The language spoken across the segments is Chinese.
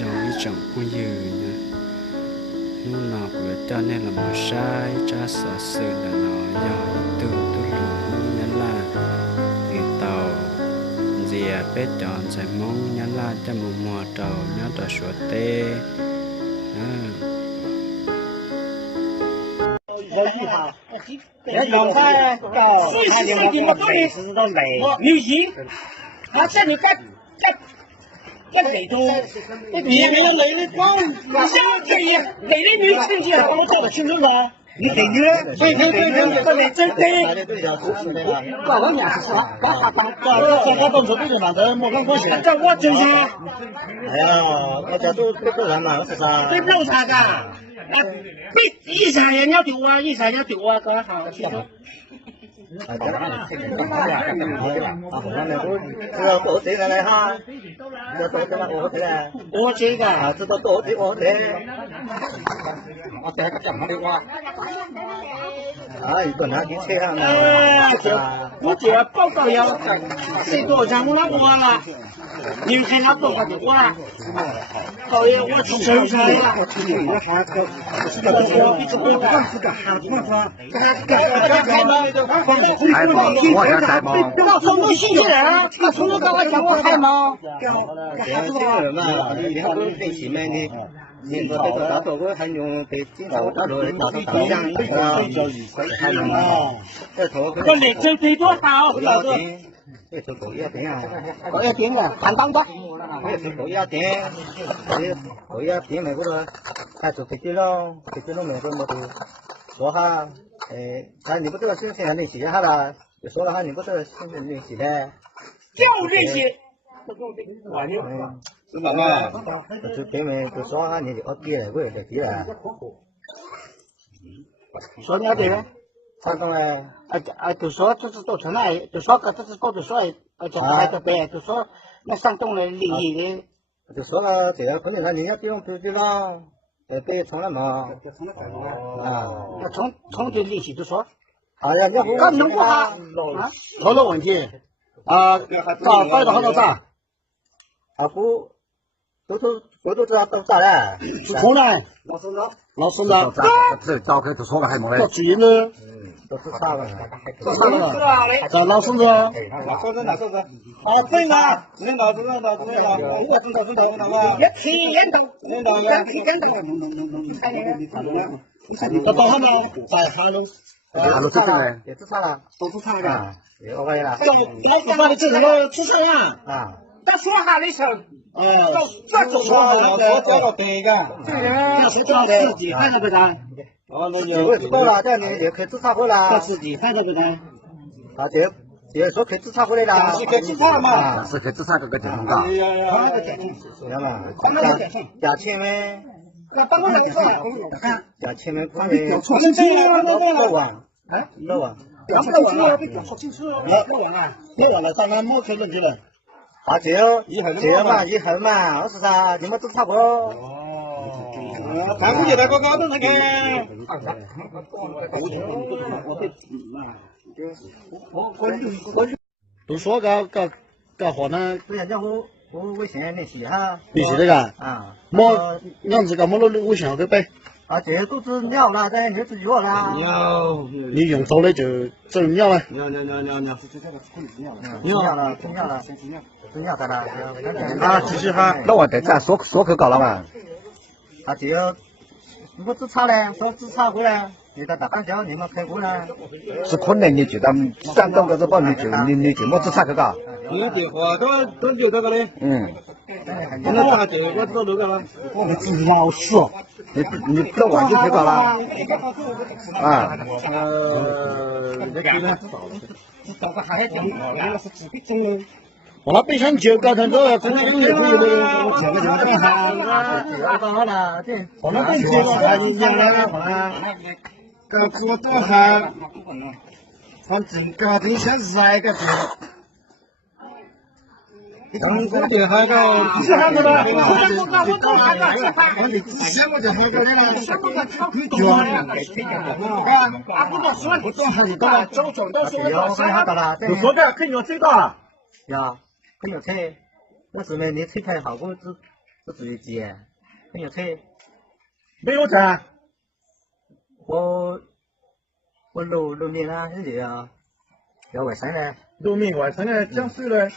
rồi cái chồng con dừ nha lúc nào của cho nên là một sai cha sợ sự là nó nhỏ từ tôi lùn nhắn là thì tàu dìa bé chọn giải mong nhắn là cho một mùa trầu nhớ trò sủa tê để lòng ta cầu hai điều một cái sự đó này như gì nó sẽ được cái gì thôi cái gì cái lấy đi con mà sao cái gì lấy đi như thế gì là con做的清楚吗？你得约，对，这里真对，搞到眼是啥？搞动手对着嘛，这没干关系。这我真是，哎呀，我这都人嘛，是啥？对不啥个？别一啥人要丢啊，一啥人要丢啊，搞好清楚。啊，这个这多这个嘞哈，这多这个多这个，多这个啊，这多这我这，我这个讲的话，啊，一个拿去车上了，我这报告要谁多长我那我了，你看他报告就我了，讨厌我去生产了，我去你那还可，我干这个还不错，开门。我想开吗？那从头新鲜人，那从头跟我讲我开吗？这个人嘛，你还不得起来呢？你说这个大多个还用得经常打多打样啊，还能啊？这头我脸真最多好，要点，这头狗要点啊，我要点啊，看当的。这头狗要点，这狗要点没个了，还做飞机咯，飞机咯没个么子，说哈。那你不这个是现在练习哈了，就说了哈，你不是现在练习的，就练习。是妈妈，就别人就说哈，你就学别我也得别了。说你要对了，他讲就说这是做成了，就说个这是做就说，就还得别，就说那上动的利益的，就说了这个可能人家地方不知道。对，从来嘛，从这利息就说，哎呀，你干能不好啊？头的问题啊，咋摆到好多咋？啊不，都知道都咋嘞？是空嘞，老孙子，这照片就说了还没嘞？到几呢？都是啥了？这老孙子，老孙子，啊，对了，领导，也推烟头，这到他们在哈喽，哈喽，这个嘞，也吃啥了？都是他的，也 OK 了。老板的这个出生啊，他说哈的时候，这走说了第一个，那是叫自己看到不然？哦，那就我知道了，这你就开自查回来。叫自己看到不然？啊，这说开自查回来了，是开自查嘛？是开自查这个地方的。知道吗？加钱没？帮我来说，加钱没？看没？说清楚老王，啊，老王，说清楚，别说清楚，老王啊，老王了，咱们没开问题了。啊，这嘛，以后嘛，我说啥，你们都差不多。看不见那个高头那个。都说搞好呢。对呀，我微信联系哈。联系这个。啊。么样子个么微信号给背。啊，这都是鸟了，这你自己学啦。你用手的就整鸟了。鸟了，的了。啊，继续哈。那我得再说口搞了嘛。啊，这要如果自查呢，说自查回来，你在大干叫你们开户呢？是可能你觉得山东个是帮你就没自查去搞。你这话都就这个嘞。你那咋这个都这个了？我们是老师。你不完全去搞了。啊。这个呢？这个还讲那个是自闭症喽。我那本身就搞成这个，真的有的，我前面就这样好了，这我那本身还是养那个话，搞做多好，反正搞定现在个。刚刚就那个，是那个吗？我你之前我就那个那个，不懂还是懂，周总都说了，就说的肯定最大了。呀，很有车，我是呢，你车牌号我不注意记，没有车，没有车。我路面啊，这些啊，要外省的。路面外省的，江苏的，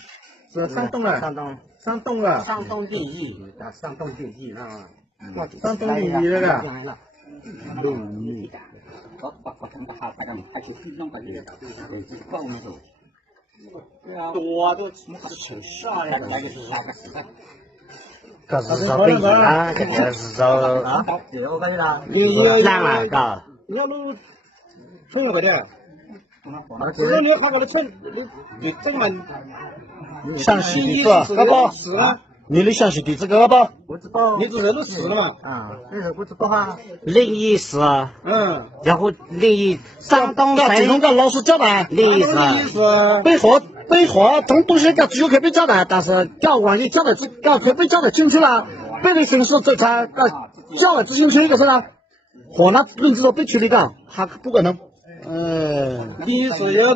是山东的。山东。山东的。山东第一，山东第一啊。山东第一那个。路面。多都什么城市啊？这是找北京啊，这个是找啊，我感觉啦，你难了，嘎。我路村了个的，只要你好个的村，你整满。详细地址，哥哥，你的详细地址，哥哥，不知道。你是认路市了嘛？啊，这是不知道哈。临沂市，然后临沂山东那这种个老师教的，临沂市，北河这种东西个只有可以被教的，但是要万一教的可以被教的清楚了，别的城市这才教的只清楚一个是呢，河南论知道被处理的，还不可能，你是要。